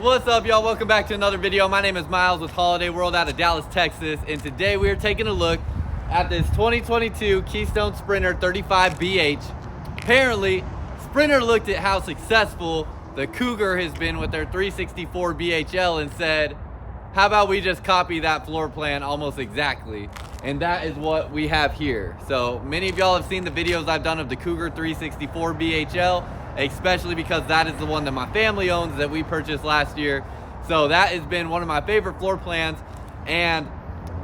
What's up, y'all? Welcome back to another video. My name is Miles with Holiday World out of Dallas, Texas, and today we are taking a look at this 2022 Keystone Sprinter 35BH. Apparently, Sprinter looked at how successful the Cougar has been with their 364 BHL and said, how about we just copy that floor plan almost exactly? And that is what we have here. So many of y'all have seen the videos I've done of the Cougar 364 BHL, especially because that is the one that my family owns that we purchased last year. So that has been one of my favorite floor plans. And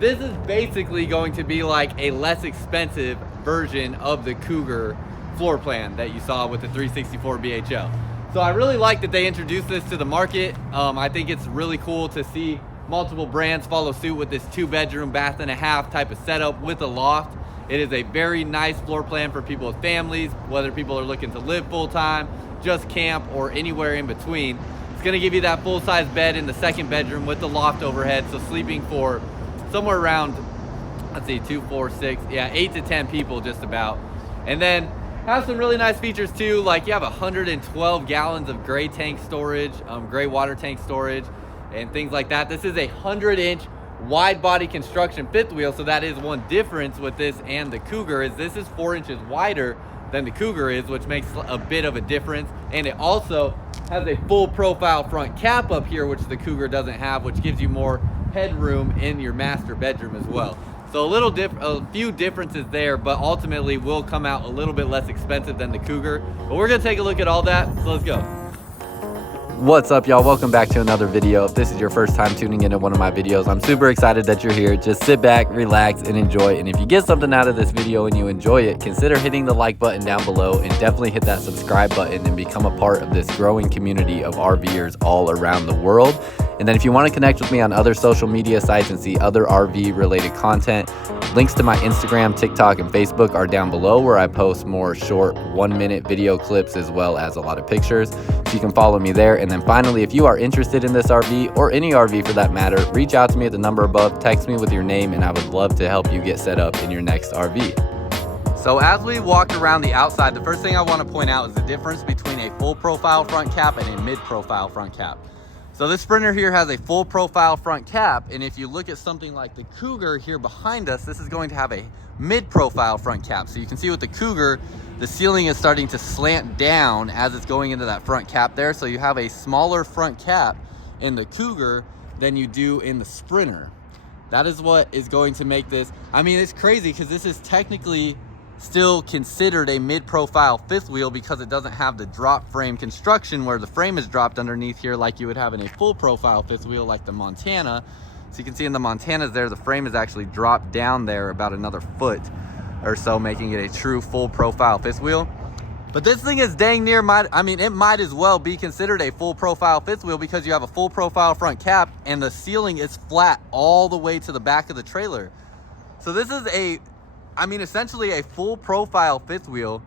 this is basically going to be like a less expensive version of the Cougar floor plan that you saw with the 364 BHL. So I really like that they introduced this to the market. I think it's really cool to see multiple brands follow suit with this 2-bedroom, bath and a half type of setup with a loft. It is a very nice floor plan for people with families, whether people are looking to live full-time, just camp, or anywhere in between. It's gonna give you that full-size bed in the second bedroom with the loft overhead, so sleeping for somewhere around, let's see, 2, 4, 6, 8 to 10 people just about. And then have some really nice features too, like you have 112 gallons of gray tank storage, gray water tank storage, and things like that. This is a 100-inch wide body construction fifth wheel, so that is one difference with this and the Cougar, is this is 4 inches wider than the Cougar is, which makes a bit of a difference. And it also has a full profile front cap up here, which the Cougar doesn't have, which gives you more headroom in your master bedroom as well. So a few differences there, but ultimately will come out a little bit less expensive than the Cougar. But we're gonna take a look at all that, so let's go. What's up, y'all? Welcome back to another video. If this is your first time tuning into one of my videos, I'm super excited that you're here. Just sit back, relax, and enjoy. And if you get something out of this video and you enjoy it, consider hitting the like button down below and definitely hit that subscribe button and become a part of this growing community of RVers all around the world. And then if you want to connect with me on other social media sites and see other RV related content, links to my Instagram, TikTok, and Facebook are down below, where I post more short 1-minute video clips as well as a lot of pictures. So you can follow me there. And then finally, if you are interested in this RV or any RV for that matter, reach out to me at the number above, text me with your name, and I would love to help you get set up in your next RV. So as we walk around the outside, the first thing I want to point out is the difference between a full profile front cap and a mid profile front cap. So this Sprinter here has a full profile front cap, and if you look at something like the Cougar here behind us, this is going to have a mid profile front cap. So you can see with the Cougar, the ceiling is starting to slant down as it's going into that front cap there. So you have a smaller front cap in the Cougar than you do in the Sprinter. That is what is going to make this, I mean, it's crazy because this is technically still considered a mid-profile fifth wheel because it doesn't have the drop frame construction where the frame is dropped underneath here like you would have in a full profile fifth wheel like the Montana. So you can see in the Montanas there, the frame is actually dropped down there about another foot or so, making it a true full profile fifth wheel. But this thing is dang near, it might as well be considered a full profile fifth wheel because you have a full profile front cap and the ceiling is flat all the way to the back of the trailer. So this is essentially a full profile fifth wheel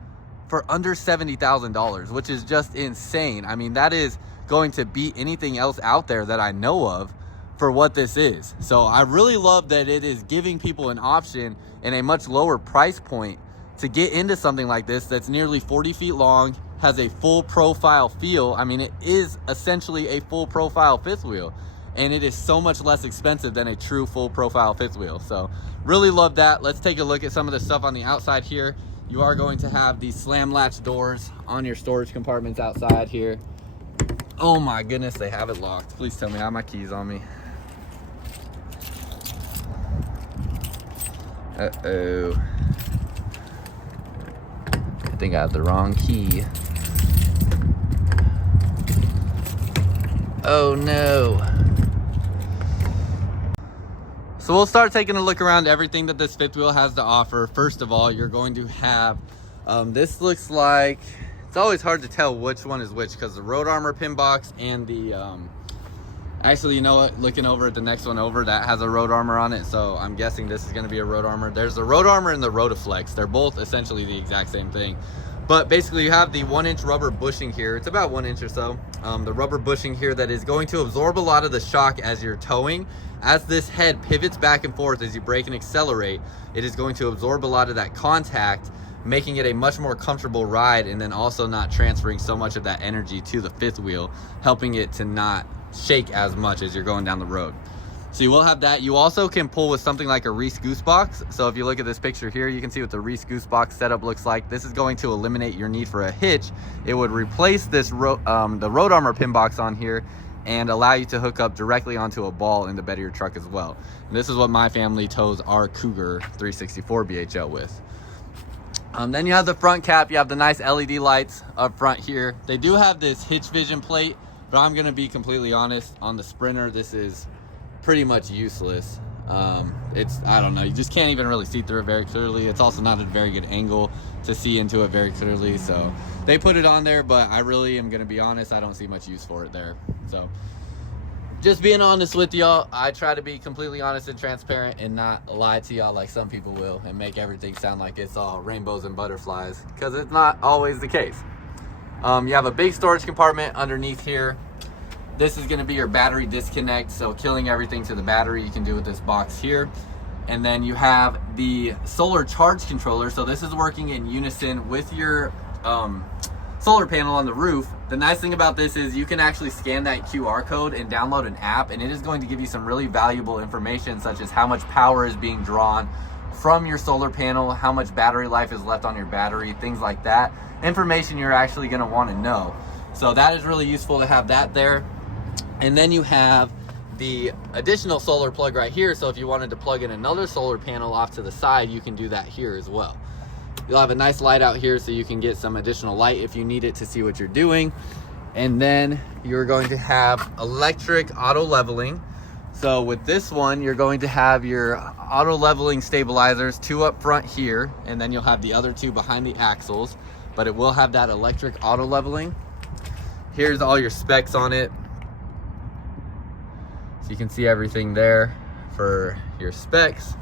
for under $70,000, which is just insane. I mean, that is going to beat anything else out there that I know of for what this is. So I really love that it is giving people an option in a much lower price point to get into something like this that's nearly 40 feet long, has a full profile feel. I mean, it is essentially a full profile fifth wheel, and it is so much less expensive than a true full profile fifth wheel. So really love that. Let's take a look at some of the stuff on the outside here. You are going to have these slam latch doors on your storage compartments outside here. Oh my goodness, they have it locked. Please tell me I have my keys on me. Uh-oh. I think I have the wrong key. Oh no. So we'll start taking a look around everything that this fifth wheel has to offer. First of all, you're going to have, this looks like, it's always hard to tell which one is which because the road armor pin box and the, actually, you know what, looking over at the next one over, that has a road armor on it. So I'm guessing this is gonna be a road armor. There's the road armor and the Rotaflex. They're both essentially the exact same thing. But basically you have the 1-inch rubber bushing here. It's about 1 inch or so. The rubber bushing here that is going to absorb a lot of the shock as you're towing. As this head pivots back and forth as you brake and accelerate, it is going to absorb a lot of that contact, making it a much more comfortable ride, and then also not transferring so much of that energy to the fifth wheel, helping it to not shake as much as you're going down the road. So you will have that. You also can pull with something like a Reese Goose Box. So if you look at this picture here, you can see what the Reese Goose Box setup looks like. This is going to eliminate your need for a hitch. It would replace this the Road Armor pin box on here and allow you to hook up directly onto a ball in the bed of your truck as well. And this is what my family tows our Cougar 364 BHL with. Then you have the front cap. You have the nice LED lights up front here. They do have this hitch vision plate, but I'm gonna be completely honest, on the Sprinter, this is pretty much useless. I don't know, you just can't even really see through it very clearly. It's also not a very good angle to see into it very clearly, so they put it on there, but I really am gonna be honest, I don't see much use for it there. So just being honest with y'all, I try to be completely honest and transparent and not lie to y'all like some people will and make everything sound like it's all rainbows and butterflies, because it's not always the case. You have a big storage compartment underneath here. This is going to be your battery disconnect, so killing everything to the battery you can do with this box here. And then you have the solar charge controller, so this is working in unison with your solar panel on the roof. The nice thing about this is you can actually scan that QR code and download an app, and it is going to give you some really valuable information, such as how much power is being drawn from your solar panel, how much battery life is left on your battery, things like that. Information you're actually going to want to know. So that is really useful to have that there. And then you have the additional solar plug right here. So if you wanted to plug in another solar panel off to the side, you can do that here as well. You'll have a nice light out here so you can get some additional light if you need it to see what you're doing. And then you're going to have electric auto leveling. So with this one, you're going to have your auto leveling stabilizers, 2 up front here, and then you'll have the other 2 behind the axles, but it will have that electric auto leveling. Here's all your specs on it. So you can see everything there for your specs.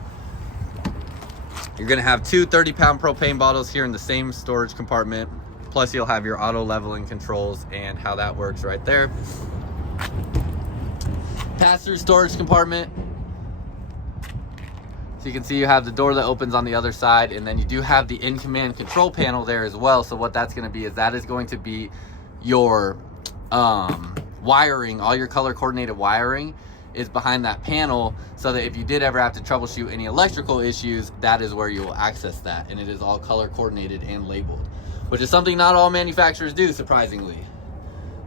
You're gonna have 2 30-pound propane bottles here in the same storage compartment. Plus you'll have your auto leveling controls and how that works right there. Pass-through storage compartment. So you can see you have the door that opens on the other side, and then you do have the in-command control panel there as well. So what that's gonna be is that is going to be your wiring, all your color coordinated wiring is behind that panel, so that if you did ever have to troubleshoot any electrical issues, that is where you will access that, and it is all color coordinated and labeled, which is something not all manufacturers do, surprisingly.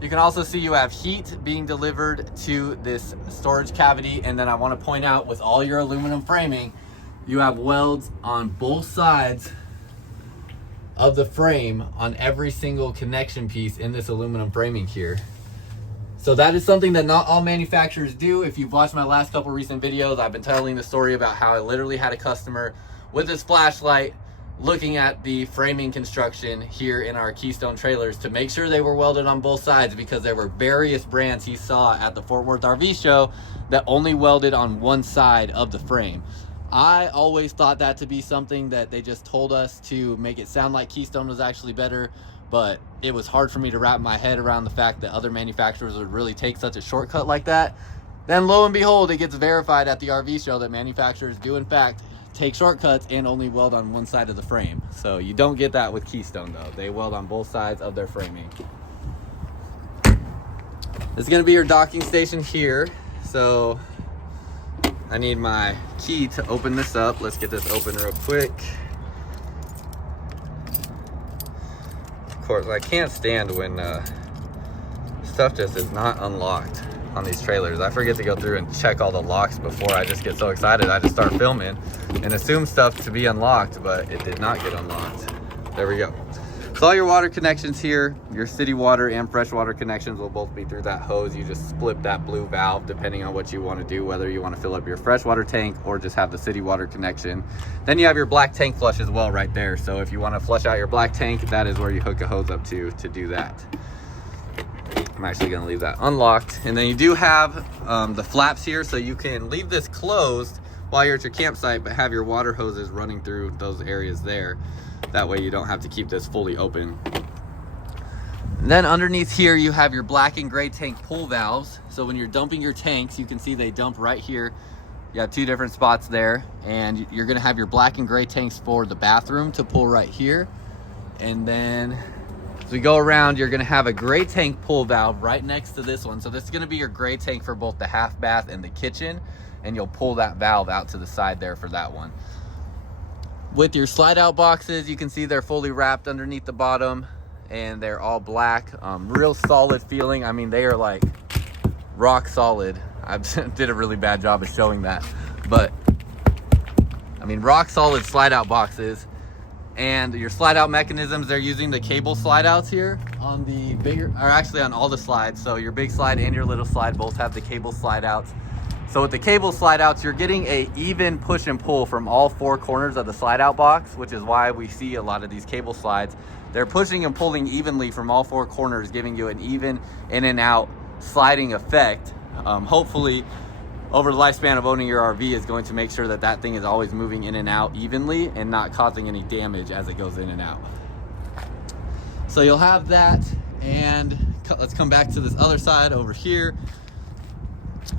You can also see you have heat being delivered to this storage cavity, and then I want to point out, with all your aluminum framing, you have welds on both sides of the frame on every single connection piece in this aluminum framing here. So that is something that not all manufacturers do. If you've watched my last couple recent videos, I've been telling the story about how I literally had a customer with his flashlight looking at the framing construction here in our Keystone trailers to make sure they were welded on both sides, because there were various brands he saw at the Fort Worth RV show that only welded on one side of the frame. I always thought that to be something that they just told us to make it sound like Keystone was actually better, but it was hard for me to wrap my head around the fact that other manufacturers would really take such a shortcut like that. Then lo and behold, it gets verified at the RV show that manufacturers do in fact take shortcuts and only weld on one side of the frame. So you don't get that with Keystone though. They weld on both sides of their framing. This is gonna be your docking station here. So I need my key to open this up. Let's get this open real quick. Of course, I can't stand when stuff just is not unlocked on these trailers. I forget to go through and check all the locks before. I just get so excited I just start filming and assume stuff to be unlocked, but it did not get unlocked. There we go. So all your water connections here, your city water and freshwater connections will both be through that hose. You just split that blue valve depending on what you want to do, whether you want to fill up your freshwater tank or just have the city water connection. Then you have your black tank flush as well right there. So if you want to flush out your black tank, that is where you hook a hose up to do that. I'm actually going to leave that unlocked. And then you do have the flaps here, so you can leave this closed while you're at your campsite, but have your water hoses running through those areas there. That way you don't have to keep this fully open. And then underneath here, you have your black and gray tank pull valves. So when you're dumping your tanks, you can see they dump right here. You have 2 different spots there, and you're gonna have your black and gray tanks for the bathroom to pull right here. And then As we go around, you're gonna have a gray tank pull valve right next to this one. So this is gonna be your gray tank for both the half bath and the kitchen, and you'll pull that valve out to the side there for that one. With your slide out boxes, you can see they're fully wrapped underneath the bottom, and they're all black. Real solid feeling. I mean, they are like rock solid. I did a really bad job of showing that, but I mean, rock solid slide out boxes. And your slide out mechanisms, they're using the cable slide outs here on the bigger, or actually on all the slides. So your big slide and your little slide both have the cable slide outs. So with the cable slide outs, you're getting a even push and pull from all four corners of the slide out box, which is why we see a lot of these cable slides. They're pushing and pulling evenly from all four corners, giving you an even in and out sliding effect. Hopefully, over the lifespan of owning your RV is going to make sure that that thing is always moving in and out evenly and not causing any damage as it goes in and out. So you'll have that, and let's come back to this other side over here.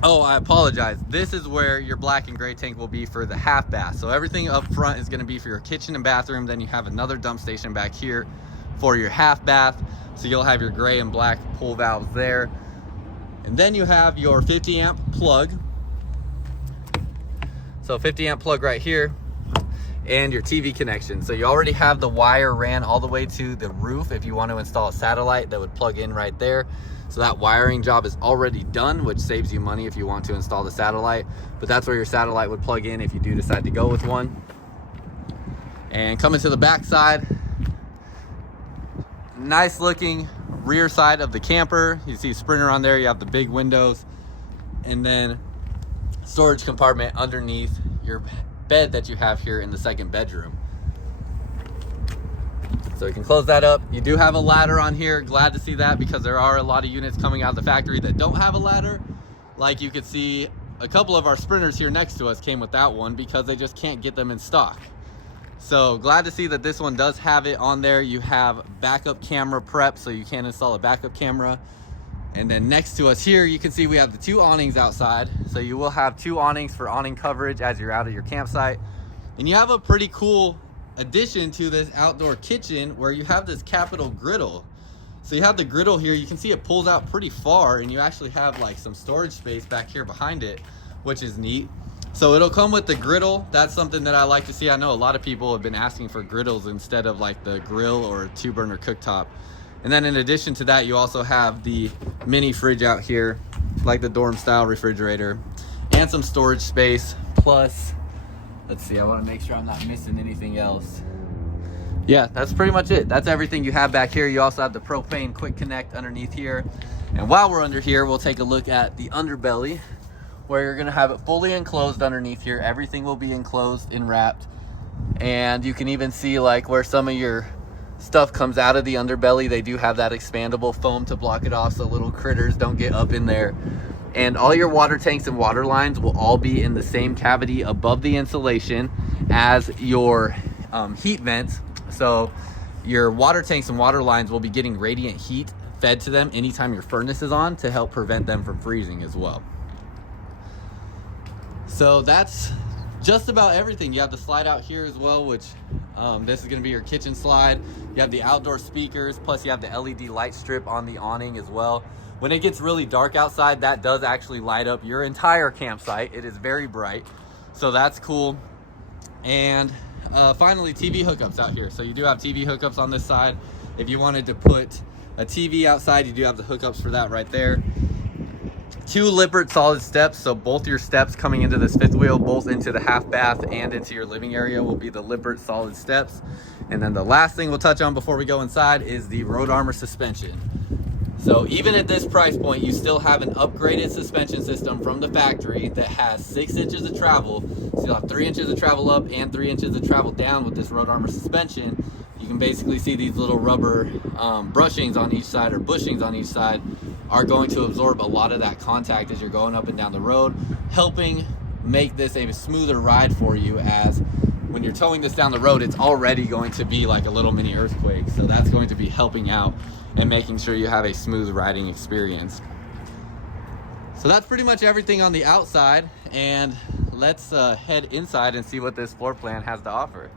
Oh, I apologize. This is where your black and gray tank will be for the half bath. So everything up front is gonna be for your kitchen and bathroom. Then you have another dump station back here for your half bath. So you'll have your gray and black pull valves there. And then you have your 50 amp plug. So 50 amp plug right here, and your TV connection. So you already have the wire ran all the way to the roof. If you want to install a satellite, that would plug in right there. So that wiring job is already done, which saves you money if you want to install the satellite. But that's where your satellite would plug in if you do decide to go with one. And coming to the back side, nice looking rear side of the camper. You see Sprinter on there, you have the big windows, and then storage compartment underneath your bed that you have here in the second bedroom. So you can close that up. You do have a ladder on here. Glad to see that, because there are a lot of units coming out of the factory that don't have a ladder. Like you could see, a couple of our Sprinters here next to us came without one because they just can't get them in stock. So glad to see that this one does have it on there. You have backup camera prep, so you can install a backup camera. And then next to us here, you can see we have the two awnings outside. So you will have two awnings for awning coverage as you're out at your campsite. And you have a pretty cool addition to this outdoor kitchen where you have this capital griddle. So you have the griddle here. You can see it pulls out pretty far, and you actually have like some storage space back here behind it, which is neat. So it'll come with the griddle. That's something that I like to see. I know a lot of people have been asking for griddles instead of like the grill or 2-burner cooktop. And then in addition to that, you also have the mini fridge out here, like the dorm style refrigerator, and some storage space. Plus, let's see, I want to make sure I'm not missing anything else. Yeah, that's pretty much it. That's everything you have back here. You also have the propane quick connect underneath here. And while we're under here, we'll take a look at the underbelly, where you're gonna have it fully enclosed underneath here. Everything will be enclosed and wrapped. And you can even see like where some of your stuff comes out of the underbelly. They do have that expandable foam to block it off so little critters don't get up in there. And all your water tanks and water lines will all be in the same cavity above the insulation as your heat vents. So your water tanks and water lines will be getting radiant heat fed to them anytime your furnace is on to help prevent them from freezing as well. So that's just about everything. You have the slide out here as well, which this is going to be your kitchen slide. You have the outdoor speakers, plus you have the LED light strip on the awning as well. When it gets really dark outside, that does actually light up your entire campsite. It is very bright, so that's cool. And finally, TV hookups out here. So you do have TV hookups on this side. If you wanted to put a TV outside, you do have the hookups for that right there. 2 Lippert solid steps, so both your steps coming into this fifth wheel, both into the half bath and into your living area, will be the Lippert solid steps. And then the last thing we'll touch on before we go inside is the Road Armor suspension. So even at this price point, you still have an upgraded suspension system from the factory that has 6 inches of travel. So you'll have 3 inches of travel up and 3 inches of travel down with this Road Armor suspension. You can basically see these little rubber brushings on each side, or bushings on each side, are going to absorb a lot of that contact as you're going up and down the road, helping make this a smoother ride for you, as when you're towing this down the road, it's already going to be like a little mini earthquake. So that's going to be helping out and making sure you have a smooth riding experience. So that's pretty much everything on the outside, and let's head inside and see what this floor plan has to offer.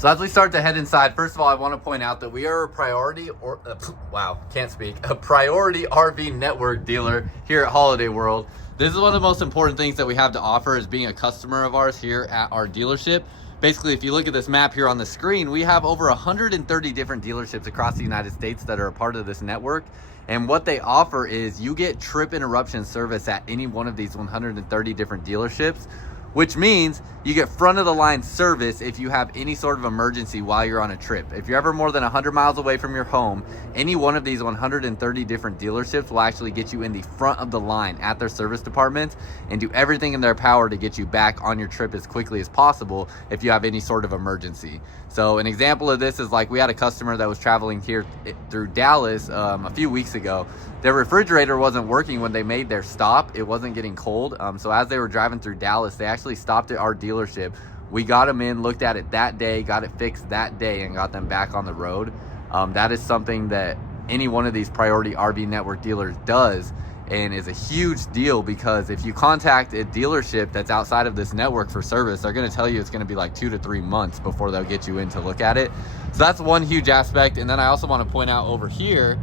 So as we start to head inside, first of all, I want to point out that we are a priority a priority RV network dealer here at Holiday World. This is one of the most important things that we have to offer is being a customer of ours here at our dealership. Basically, if you look at this map here on the screen, we have over 130 different dealerships across the United States that are a part of this network. And what they offer is you get trip interruption service at any one of these 130 different dealerships, which means you get front of the line service if you have any sort of emergency while you're on a trip. If you're ever more than 100 miles away from your home, any one of these 130 different dealerships will actually get you in the front of the line at their service departments and do everything in their power to get you back on your trip as quickly as possible if you have any sort of emergency. So an example of this is like we had a customer that was traveling here through Dallas a few weeks ago. Their refrigerator wasn't working when they made their stop. It wasn't getting cold. So as they were driving through Dallas, they actually stopped at our dealership. We got them in, looked at it that day, got it fixed that day, and got them back on the road. That is something that any one of these priority RV network dealers does, and is a huge deal, because if you contact a dealership that's outside of this network for service, they're going to tell you it's going to be like 2 to 3 months before they'll get you in to look at it. So that's one huge aspect. And then I also want to point out over here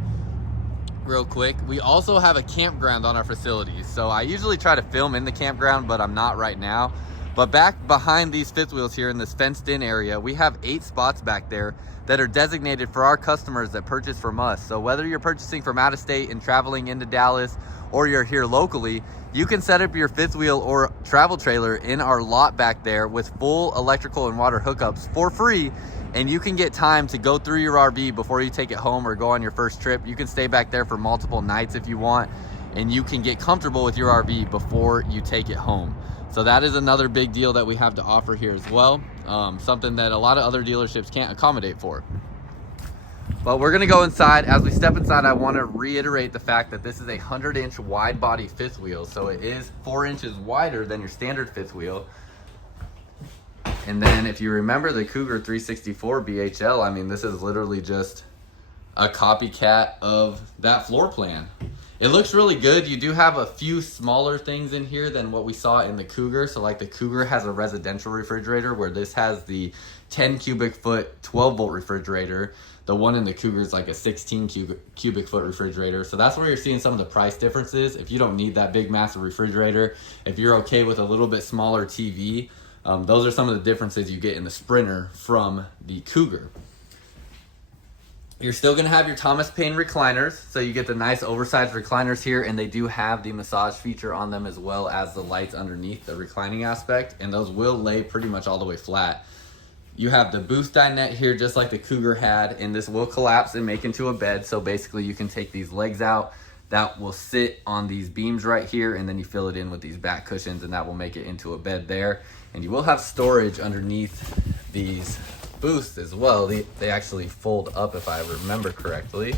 real quick, we also have a campground on our facilities. So I usually try to film in the campground, but I'm not right now. But back behind these fifth wheels here in this fenced in area, we have 8 spots back there that are designated for our customers that purchase from us. So whether you're purchasing from out of state and traveling into Dallas, or you're here locally, you can set up your fifth wheel or travel trailer in our lot back there with full electrical and water hookups for free, and you can get time to go through your RV before you take it home or go on your first trip. You can stay back there for multiple nights if you want, and you can get comfortable with your RV before you take it home. So that is another big deal that we have to offer here as well, something that a lot of other dealerships can't accommodate for. But we're gonna go inside. As we step inside, I wanna reiterate the fact that this is a 100-inch wide body fifth wheel. So it is 4 inches wider than your standard fifth wheel. And then if you remember the Cougar 364 BHL, I mean, this is literally just a copycat of that floor plan. It looks really good. You do have a few smaller things in here than what we saw in the Cougar. So like the Cougar has a residential refrigerator, where this has the 10 cubic foot 12 volt refrigerator. The one in the Cougar is like a 16 cubic foot refrigerator. So that's where you're seeing some of the price differences. If you don't need that big massive refrigerator, if you're okay with a little bit smaller TV, those are some of the differences you get in the Sprinter from the Cougar. You're still gonna have your Thomas Paine recliners, so you get the nice oversized recliners here, and they do have the massage feature on them as well as the lights underneath the reclining aspect, and those will lay pretty much all the way flat. You have the booth dinette here just like the Cougar had, and this will collapse and make into a bed, so basically you can take these legs out, that will sit on these beams right here, and then you fill it in with these back cushions, and that will make it into a bed there. And you will have storage underneath these booths as well. They actually fold up, if I remember correctly.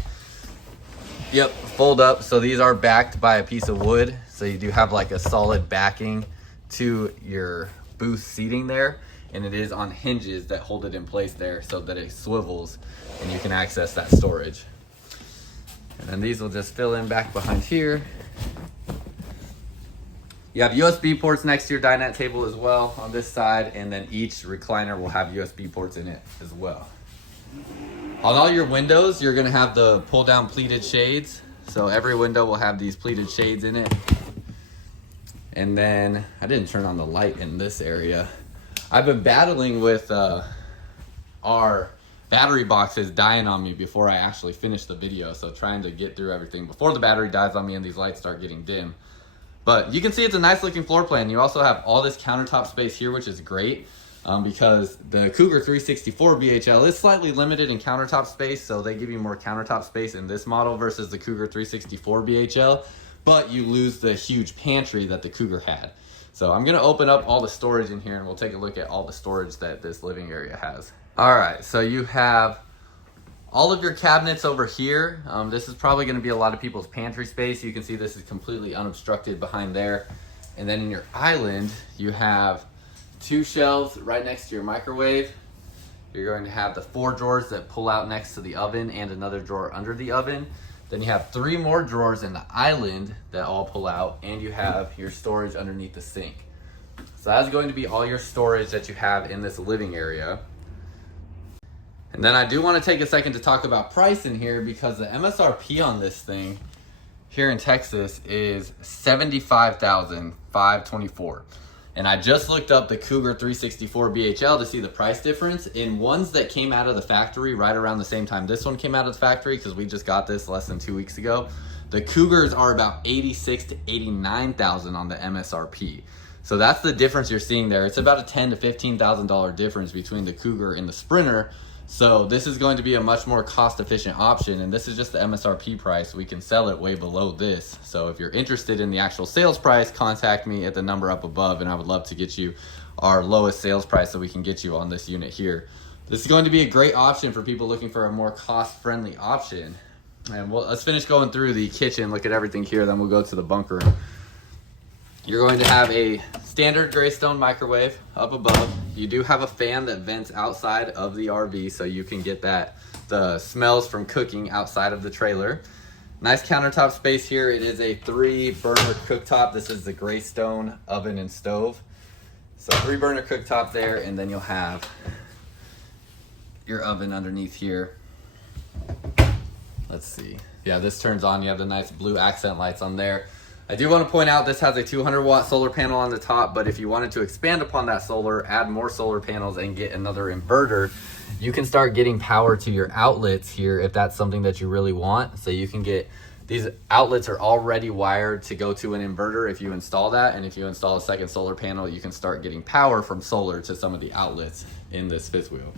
Yep, fold up. So these are backed by a piece of wood, so you do have like a solid backing to your booth seating there, and it is on hinges that hold it in place there so that it swivels and you can access that storage. And then these will just fill in back behind here. You have USB ports next to your dinette table as well on this side, and then each recliner will have USB ports in it as well. On all your windows, you're gonna have the pull down pleated shades. So every window will have these pleated shades in it. And then, I didn't turn on the light in this area. I've been battling with our battery boxes dying on me before I actually finish the video. So trying to get through everything before the battery dies on me and these lights start getting dim. But you can see it's a nice looking floor plan. You also have all this countertop space here, which is great because the Cougar 364 BHL is slightly limited in countertop space. So they give you more countertop space in this model versus the Cougar 364 BHL, but you lose the huge pantry that the Cougar had. So I'm gonna open up all the storage in here and we'll take a look at all the storage that this living area has. All right, so you have all of your cabinets over here. This is probably gonna be a lot of people's pantry space. You can see this is completely unobstructed behind there. And then in your island, you have 2 shelves right next to your microwave. You're going to have the 4 drawers that pull out next to the oven and another drawer under the oven. Then you have 3 more drawers in the island that all pull out, and you have your storage underneath the sink. So that's going to be all your storage that you have in this living area. And then I do want to take a second to talk about price in here, because the MSRP on this thing here in Texas is $75,524. And I just looked up the Cougar 364 BHL to see the price difference in ones that came out of the factory right around the same time this one came out of the factory, because we just got this less than 2 weeks ago. The Cougars are about $86,000 to $89,000 on the MSRP. So that's the difference you're seeing there. It's about a $10,000 to $15,000 difference between the Cougar and the Sprinter. So this is going to be a much more cost-efficient option, and this is just the MSRP price. We can sell it way below this. So if you're interested in the actual sales price, contact me at the number up above, and I would love to get you our lowest sales price that we can get you on this unit here. This is going to be a great option for people looking for a more cost-friendly option. And let's finish going through the kitchen, look at everything here, then we'll go to the bunk room. You're going to have a standard Greystone microwave up above. You do have a fan that vents outside of the RV, so you can get the smells from cooking outside of the trailer. Nice countertop space here. It is a 3-burner cooktop. This is the Greystone oven and stove. So 3-burner cooktop there, and then you'll have your oven underneath here. Let's see. Yeah, this turns on. You have the nice blue accent lights on there. I do want to point out this has a 200-watt solar panel on the top, but if you wanted to expand upon that solar, add more solar panels and get another inverter, you can start getting power to your outlets here if that's something that you really want. So you can get, these outlets are already wired to go to an inverter if you install that, and if you install a second solar panel, you can start getting power from solar to some of the outlets in this fifth wheel.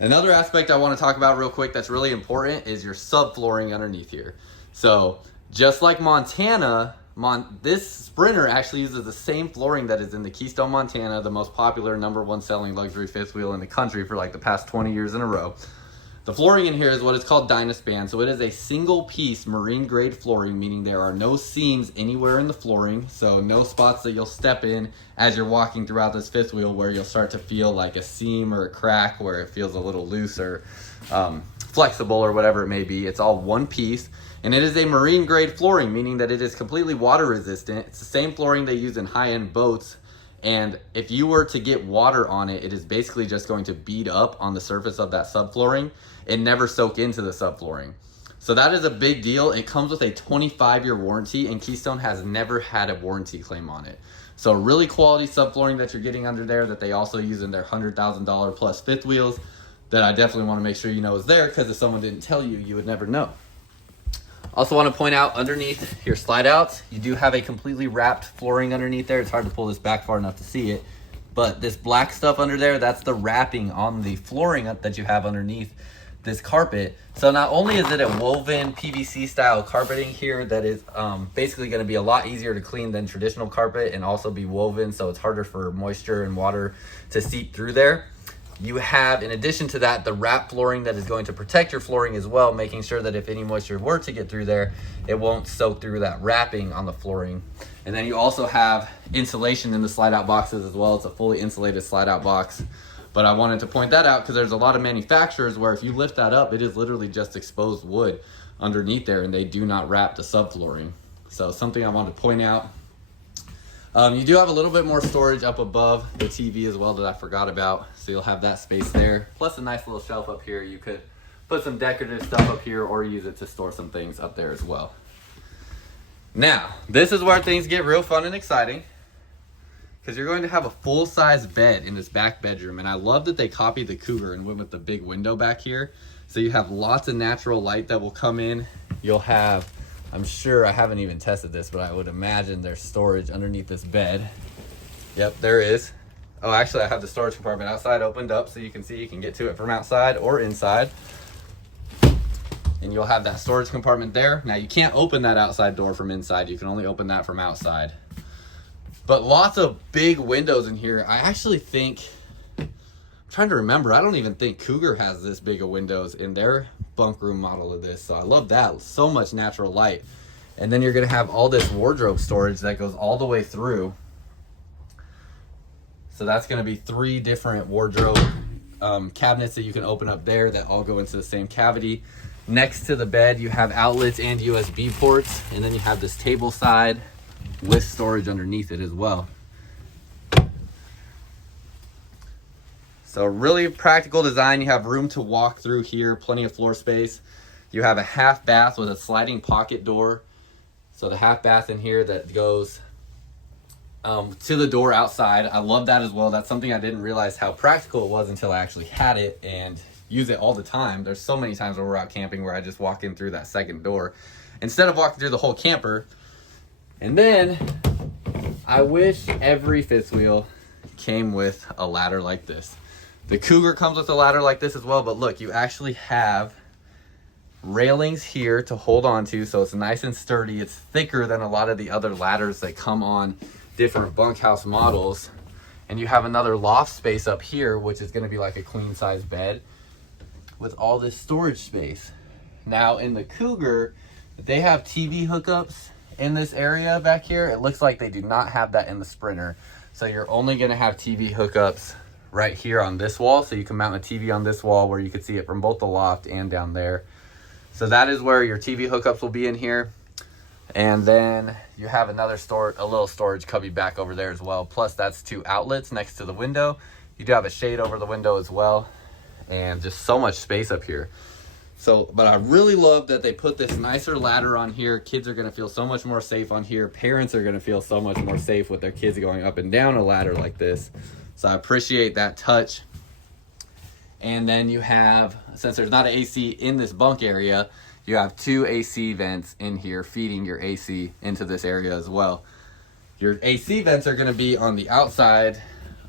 Another aspect I want to talk about real quick that's really important is your subflooring underneath here. So just like Montana, this Sprinter actually uses the same flooring that is in the Keystone Montana, the most popular #1 selling luxury fifth wheel in the country for like the past 20 years in a row. The flooring in here is what is called Dynaspan. So it is a single piece marine grade flooring, meaning there are no seams anywhere in the flooring. So no spots that you'll step in as you're walking throughout this fifth wheel where you'll start to feel like a seam or a crack where it feels a little loose or flexible or whatever it may be. It's all one piece. And it is a marine grade flooring, meaning that it is completely water resistant. It's the same flooring they use in high-end boats. And if you were to get water on it, it is basically just going to bead up on the surface of that subflooring and never soak into the subflooring. So that is a big deal. It comes with a 25-year warranty, and Keystone has never had a warranty claim on it. So really quality subflooring that you're getting under there that they also use in their $100,000 plus fifth wheels that I definitely want to make sure you know is there, because if someone didn't tell you, you would never know. Also want to point out underneath your slide outs, you do have a completely wrapped flooring underneath there. It's hard to pull this back far enough to see it, but this black stuff under there, that's the wrapping on the flooring that you have underneath this carpet. So not only is it a woven PVC style carpeting here that is basically going to be a lot easier to clean than traditional carpet, and also be woven so it's harder for moisture and water to seep through there. You have, in addition to that, the wrap flooring that is going to protect your flooring as well, making sure that if any moisture were to get through there, it won't soak through that wrapping on the flooring. And then you also have insulation in the slide out boxes as well. It's a fully insulated slide out box. But I wanted to point that out because there's a lot of manufacturers where if you lift that up, it is literally just exposed wood underneath there, and they do not wrap the subflooring. So something I wanted to point out. You do have a little bit more storage up above the TV as well that I forgot about. So you'll have that space there, plus a nice little shelf up here. You could put some decorative stuff up here or use it to store some things up there as well. Now, this is where things get real fun and exciting, because you're going to have a full-size bed in this back bedroom. And I love that they copied the Cougar and went with the big window back here. So you have lots of natural light that will come in. You'll have, I'm sure, I haven't even tested this, but I would imagine there's storage underneath this bed. Yep, there is. Oh, actually, I have the storage compartment outside opened up so you can see you can get to it from outside or inside. And you'll have that storage compartment there. Now, you can't open that outside door from inside. You can only open that from outside. But lots of big windows in here. I actually think, I'm trying to remember, I don't even think Cougar has this big of windows in their bunk room model of this. So I love that. So much natural light. And then you're going to have all this wardrobe storage that goes all the way through. So that's going to be 3 different wardrobe cabinets that you can open up there that all go into the same cavity. Next to the bed, you have outlets and USB ports. And then you have this table side with storage underneath it as well. So really practical design. You have room to walk through here, plenty of floor space. You have a half bath with a sliding pocket door. So the half bath in here that goes to the door outside. I love that as well. That's something I didn't realize how practical it was until I actually had it and use it all the time. There's so many times where we're out camping where I just walk in through that second door instead of walking through the whole camper. And then I wish every fifth wheel came with a ladder like this. The Cougar comes with a ladder like this as well, but look, you actually have railings here to hold on to, so it's nice and sturdy. It's thicker than a lot of the other ladders that come on different bunkhouse models. And you have another loft space up here, which is going to be like a queen size bed with all this storage space. Now in the Cougar, they have TV hookups in this area back here. It looks like they do not have that in the Sprinter. So you're only going to have TV hookups right here on this wall. So you can mount a TV on this wall where you can see it from both the loft and down there. So that is where your TV hookups will be in here. And then you have a little storage cubby back over there as well. Plus that's 2 outlets next to the window. You do have a shade over the window as well. And just so much space up here. So, but I really love that they put this nicer ladder on here. Kids are gonna feel so much more safe on here. Parents are gonna feel so much more safe with their kids going up and down a ladder like this. So I appreciate that touch. And then you have, since there's not an AC in this bunk area, you have 2 AC vents in here feeding your AC into this area as well. Your AC vents are gonna be on the outside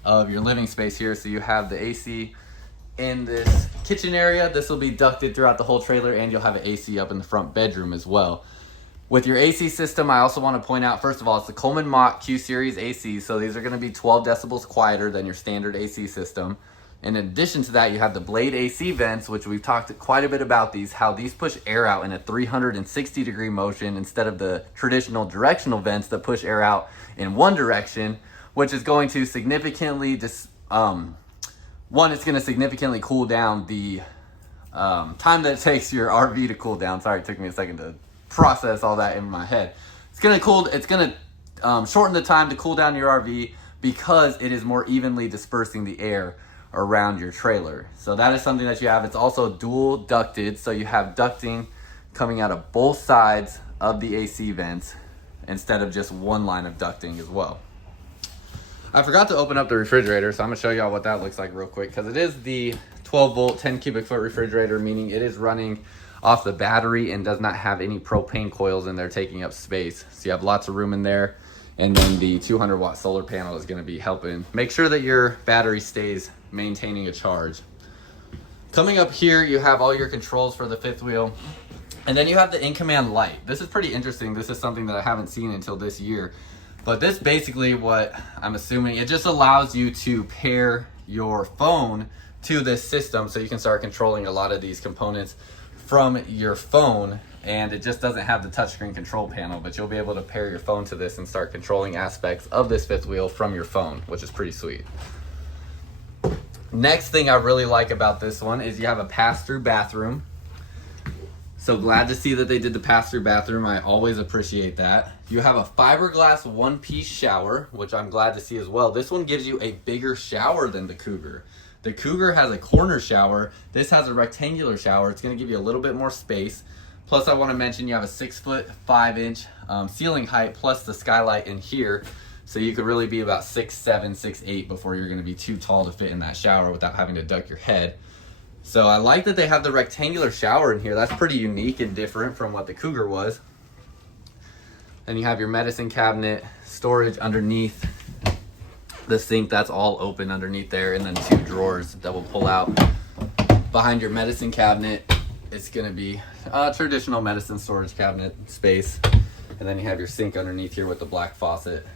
of your living space here. So you have the AC in this kitchen area. This will be ducted throughout the whole trailer, and you'll have an AC up in the front bedroom as well. With your AC system, I also want to point out, first of all, it's the Coleman Mach Q Series AC, so these are going to be 12 decibels quieter than your standard AC system. In addition to that, you have the Blade AC vents, which we've talked quite a bit about these, how these push air out in a 360-degree motion instead of the traditional directional vents that push air out in one direction, which is going to significantly it's going to significantly cool down the time that it takes your RV to cool down. Sorry, it took me a second to process all that in my head. It's going to shorten the time to cool down your RV because it is more evenly dispersing the air around your trailer. So that is something that you have. It's also dual ducted, so you have ducting coming out of both sides of the AC vents instead of just one line of ducting as well. I forgot to open up the refrigerator, so I'm gonna show y'all what that looks like real quick, because it is the 12 volt, 10 cubic foot refrigerator, meaning it is running off the battery and does not have any propane coils in there taking up space. So you have lots of room in there. And then the 200 watt solar panel is gonna be helping make sure that your battery stays maintaining a charge. Coming up here, you have all your controls for the fifth wheel. And then you have the in-command light. This is pretty interesting. This is something that I haven't seen until this year. But this basically, what I'm assuming, it just allows you to pair your phone to this system so you can start controlling a lot of these components from your phone. And it just doesn't have the touchscreen control panel, but you'll be able to pair your phone to this and start controlling aspects of this fifth wheel from your phone, which is pretty sweet. Next thing I really like about this one is you have a pass-through bathroom. So glad to see that they did the pass-through bathroom. I always appreciate that. You have a fiberglass one-piece shower, which I'm glad to see as well. This one gives you a bigger shower than the Cougar. The Cougar has a corner shower. This has a rectangular shower. It's gonna give you a little bit more space. Plus I wanna mention you have a 6'5" ceiling height plus the skylight in here. So you could really be about 6'7", 6'8" before you're gonna be too tall to fit in that shower without having to duck your head. So I like that they have the rectangular shower in here. That's pretty unique and different from what the Cougar was. Then you have your medicine cabinet, storage underneath the sink. That's all open underneath there. And then 2 drawers that will pull out. Behind your medicine cabinet, it's gonna be a traditional medicine storage cabinet space. And then you have your sink underneath here with the black faucet.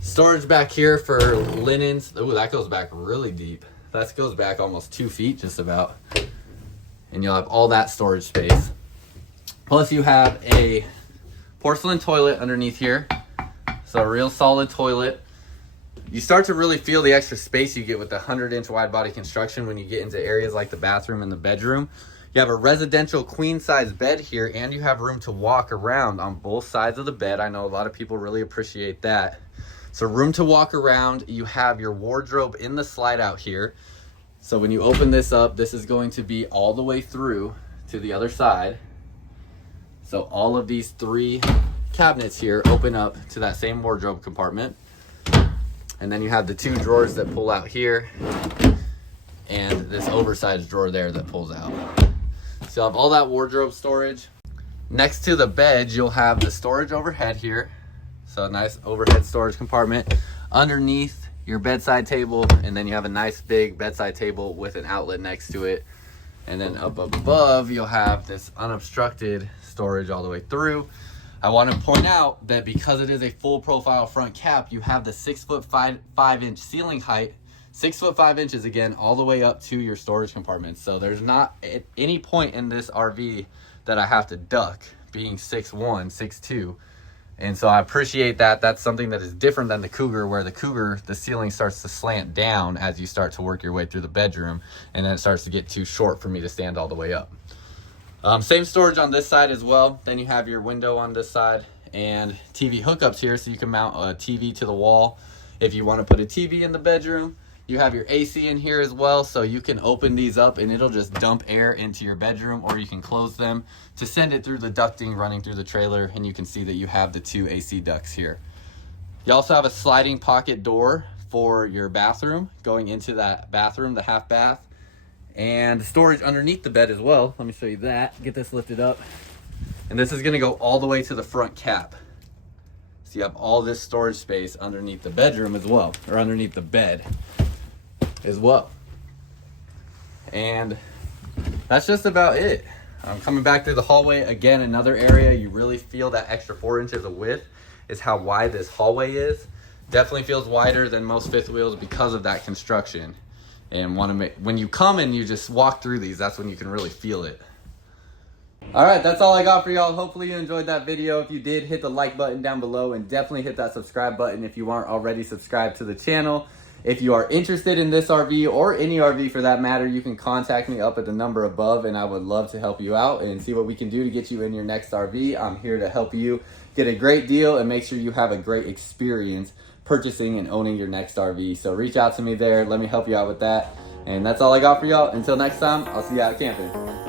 Storage back here for linens. Ooh, that goes back really deep. That goes back almost 2 feet just about. And you'll have all that storage space. Plus you have a porcelain toilet underneath here. So a real solid toilet. You start to really feel the extra space you get with the 100-inch wide body construction when you get into areas like the bathroom and the bedroom. You have a residential queen size bed here, and you have room to walk around on both sides of the bed. I know a lot of people really appreciate that. So room to walk around. You have your wardrobe in the slide out here. So when you open this up, this is going to be all the way through to the other side. So all of these 3 cabinets here open up to that same wardrobe compartment. And then you have the 2 drawers that pull out here and this oversized drawer there that pulls out. So you have all that wardrobe storage. Next to the bed, you'll have the storage overhead here. So a nice overhead storage compartment underneath your bedside table, and then you have a nice big bedside table with an outlet next to it. And then up above, you'll have this unobstructed storage all the way through. I want to point out that because it is a full profile front cap, you have the 6'5" ceiling height, 6'5" again, all the way up to your storage compartment. So there's not at any point in this RV that I have to duck, being 6'1", 6'2". And so I appreciate that. That's something that is different than the Cougar, where the Cougar, the ceiling starts to slant down as you start to work your way through the bedroom, and then it starts to get too short for me to stand all the way up. Same storage on this side as well. Then you have your window on this side and TV hookups here, so you can mount a TV to the wall if you want to put a TV in the bedroom. You have your AC in here as well, so you can open these up and it'll just dump air into your bedroom, or you can close them to send it through the ducting running through the trailer, and you can see that you have the 2 AC ducts here. You also have a sliding pocket door for your bathroom, going into that bathroom, the half bath, and storage underneath the bed as well. Let me show you that. Get this lifted up. And this is gonna go all the way to the front cap. So you have all this storage space underneath the bedroom as well, or underneath the bed as well. And that's just about it. I'm coming back through the hallway. Again, another area you really feel that extra 4 inches of width is how wide this hallway is. Definitely feels wider than most fifth wheels because of that construction. And when you come and you just walk through these, that's when you can really feel it. All right, that's all I got for y'all. Hopefully you enjoyed that video. If you did, hit the like button down below, and definitely hit that subscribe button if you aren't already subscribed to the channel. If you are interested in this RV, or any RV for that matter, you can contact me up at the number above, and I would love to help you out and see what we can do to get you in your next RV. I'm here to help you get a great deal and make sure you have a great experience purchasing and owning your next RV. So reach out to me there. Let me help you out with that. And that's all I got for y'all. Until next time, I'll see you out camping.